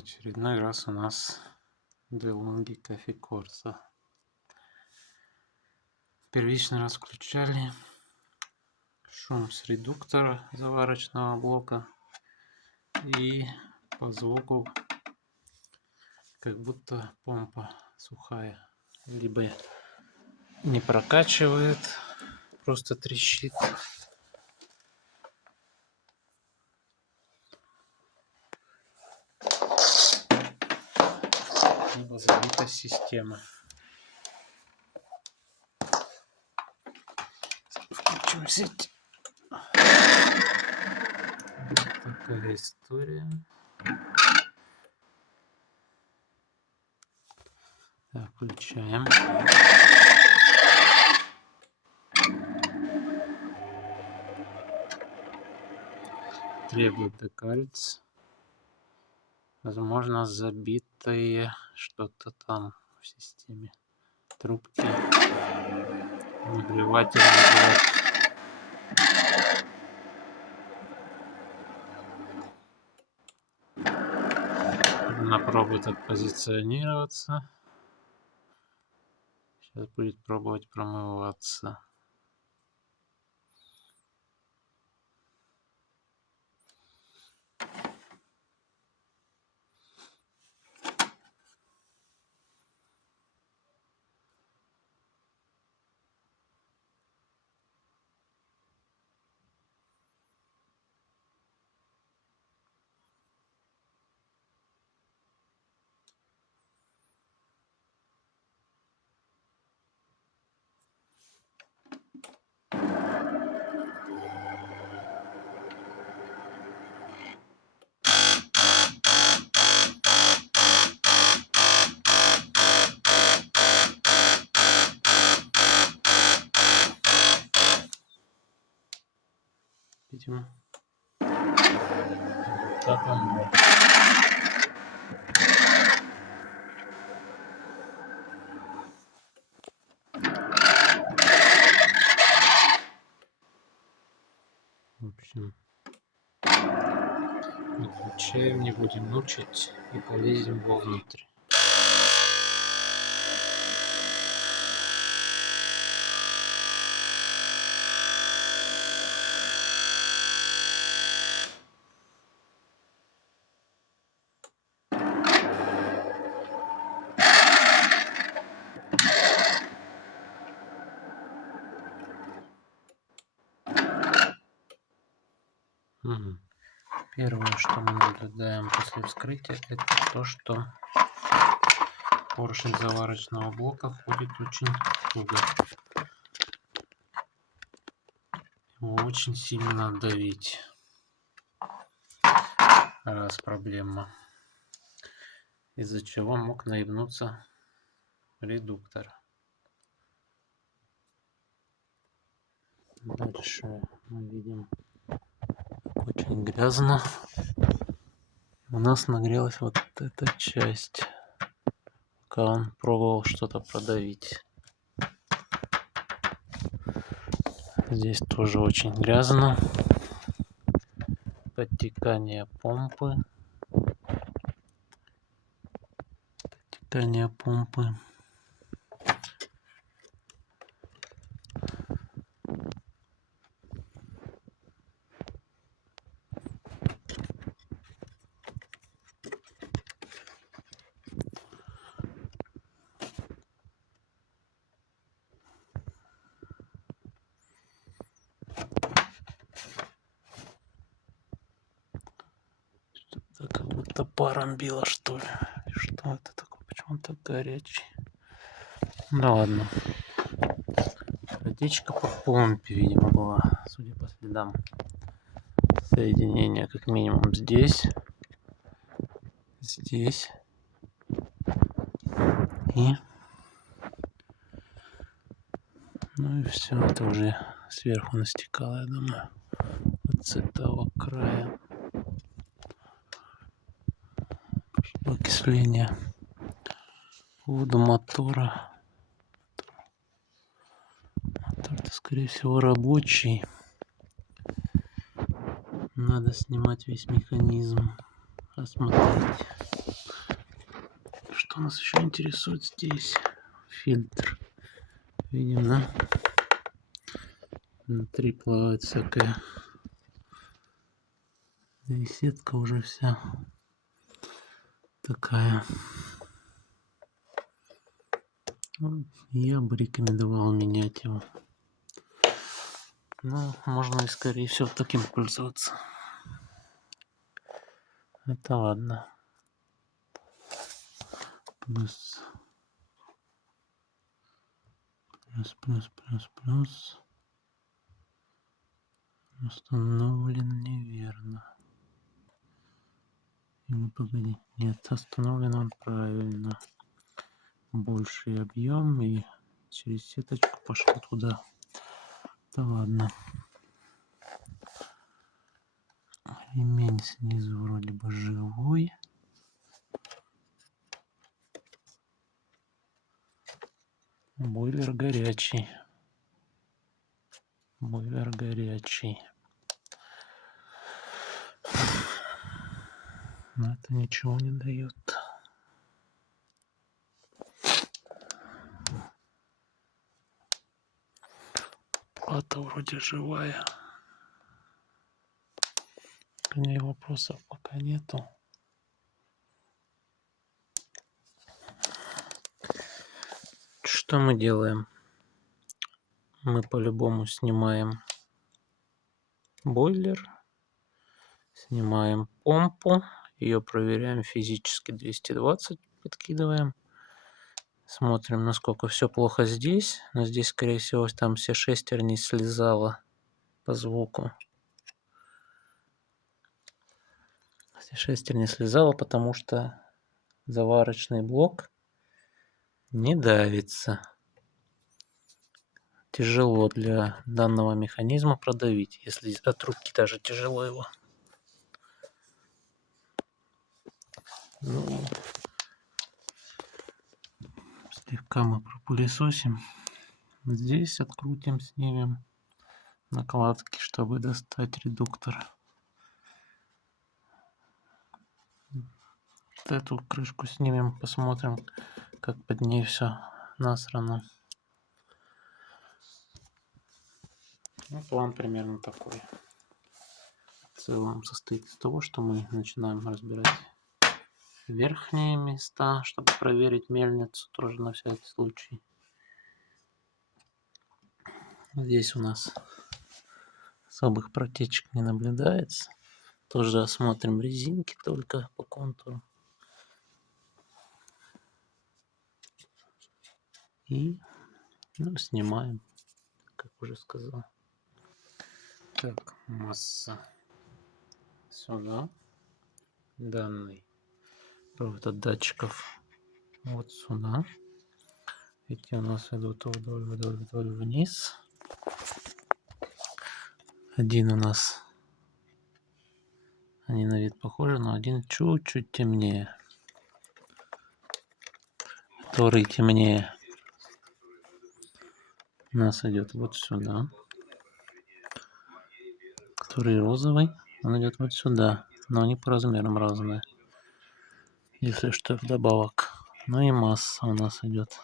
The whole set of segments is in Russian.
Очередной раз у нас DeLonghi Cafe Corsa. Первично раз включали шум с редуктора заварочного блока, и по звуку как будто помпа сухая, либо не прокачивает, просто трещит, либо забита система. Включим сеть. Такая история. Так, включаем. Требует декальц. Возможно, забитое что-то там в системе. Трубки. Нагревательный блок. Она пробует отпозиционироваться. Сейчас будет пробовать промываться. Видимо, так он. В общем, выключаем, не будем мучить и полезем вовнутрь. Первое, что мы наблюдаем после вскрытия, это то, что поршень заварочного блока ходит очень туго. Его очень сильно надо давить. Раз проблема. Из-за чего мог наебнуться редуктор. Дальше мы видим, очень грязно. У нас нагрелась вот эта часть, пока он пробовал что-то продавить. Здесь тоже очень грязно. Подтекание помпы. Подтекание помпы. Что-то как будто паром било, что ли. Что это такое? Почему он так горячий? Ну ладно. Протечка по помпе, видимо, была, судя по следам. Соединение как минимум здесь. Здесь. И... ну и все, это уже сверху настекало, я думаю. Вот с этого края. Окисление по поводу мотора. Мотор-то, скорее всего, рабочий. Надо снимать весь механизм, осмотреть. что нас еще интересует здесь? Фильтр. Видим, да? Внутри плавает всякая. И сетка уже вся такая. Ну, я бы рекомендовал менять его. Но можно и скорее всего таким пользоваться. Это ладно. Плюс. Установлен неверно. Или погоди. Нет, установлен он правильно. Больший объем и через сеточку пошло туда. Да ладно. Ремень снизу вроде бы живой. Бойлер горячий. Бойлер горячий. Но это ничего не дает. Плата вроде живая. К ней вопросов пока нету. Что мы делаем? Мы по-любому снимаем бойлер, снимаем помпу, ее проверяем физически 220, подкидываем. Смотрим, насколько все плохо здесь. Но здесь, скорее всего, там все шестерни слезало по звуку. Все шестерни слезало, потому что заварочный блок не давится. Тяжело для данного механизма продавить, если от руки даже тяжело его. Ну, слегка мы пропылесосим. Здесь открутим, снимем накладки, чтобы достать редуктор. Вот эту крышку снимем, посмотрим, как под ней все насрано. Ну, план примерно такой. В целом состоит из того, что мы начинаем разбирать верхние места, чтобы проверить мельницу, тоже на всякий случай. Здесь у нас особых протечек не наблюдается. Тоже осмотрим резинки только по контуру. И снимаем, как уже сказал. Так, масса сюда. Данный провод от датчиков вот сюда. Эти у нас идут вдоль вниз. Один у нас, они на вид похожи, но один чуть-чуть темнее. Который темнее у нас идет вот сюда. Который розовый, он идет вот сюда. Но они по размерам разные. Если что, вдобавок. Ну и масса у нас идет.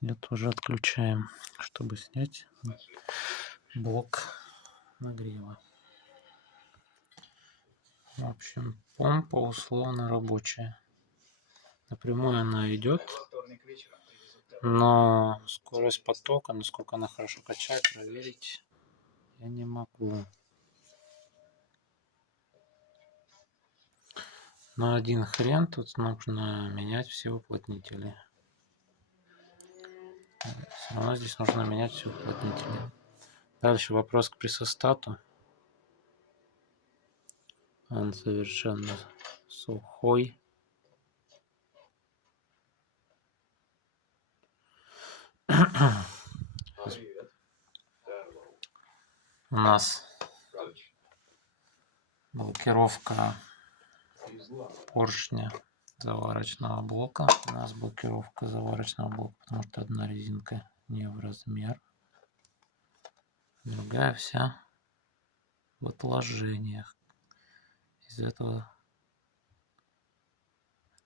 Ее тоже отключаем, чтобы снять блок нагрева. В общем, помпа условно рабочая. Напрямую она идет, но скорость потока, насколько она хорошо качает, проверить я не могу. Но один хрен, тут нужно менять все уплотнители. Все равно здесь нужно менять все уплотнители. Дальше вопрос к пресостату. Он совершенно сухой. У нас блокировка поршня заварочного блока. У нас блокировка заварочного блока, потому что одна резинка не в размер, другая вся в отложениях. Из этого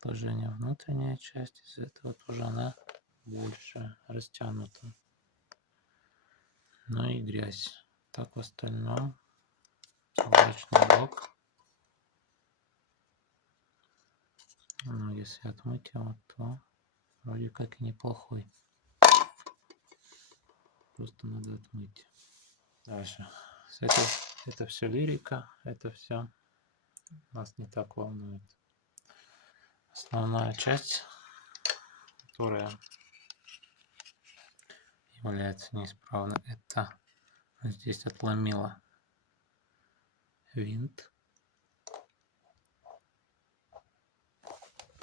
расположение внутренняя часть, из этого тоже она больше растянута. Ну и грязь. Так в остальном цилиндричный блок. Ну, если отмыть его, то вроде как и неплохой. Просто надо отмыть. Дальше. Это все лирика, это все нас не так волнует. Основная часть, которая является неисправной, это здесь отломила винт.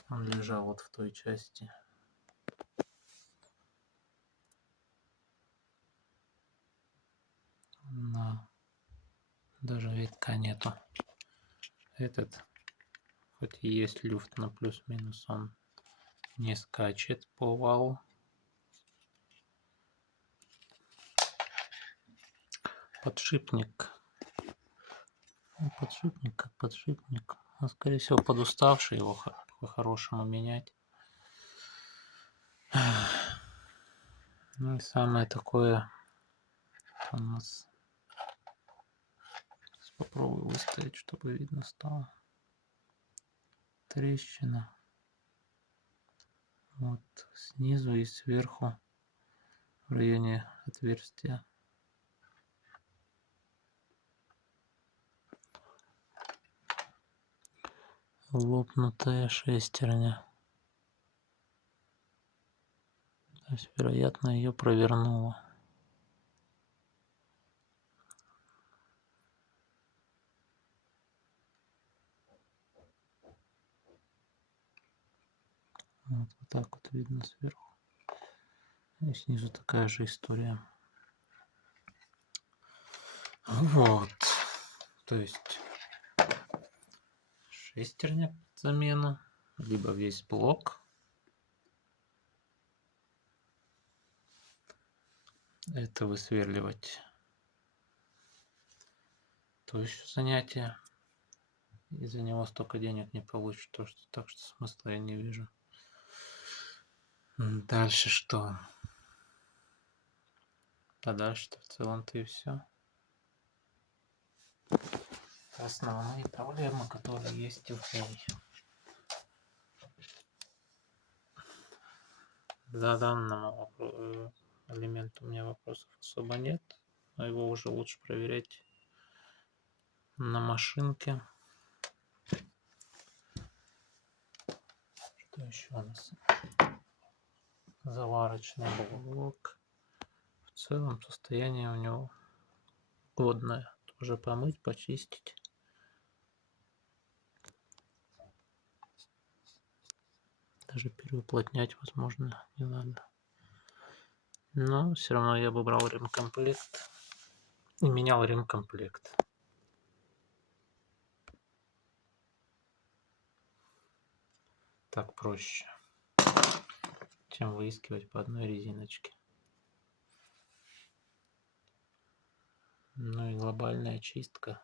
Он лежал вот в той части. Но даже витка нету. Этот, хоть и есть люфт, но плюс-минус он не скачет по валу. Подшипник. Подшипник как подшипник. Он, скорее всего, подуставший, его по-хорошему менять. Ну и самое такое у нас. Сейчас попробую выставить, чтобы видно стало. Трещина. Вот снизу и сверху в районе отверстия. Лопнутая шестерня. То есть, вероятно, ее провернуло. Вот так вот видно сверху. И снизу такая же история. Вот. То есть шестерня под замену, либо весь блок. Это высверливать то еще занятие. Из-за него столько денег не получится, так что смысла я не вижу. Дальше что? А дальше-то в целом-то и все. Основные проблемы, которые есть у фей. За данному элементу у меня вопросов особо нет. Но его уже лучше проверять на машинке. Что еще у нас? Заварочный блок. В целом состояние у него годное. Тоже помыть, почистить. Даже переуплотнять, возможно, не надо. Но все равно я бы брал ремкомплект и менял ремкомплект. Так проще, чем выискивать по одной резиночке. Ну и глобальная чистка.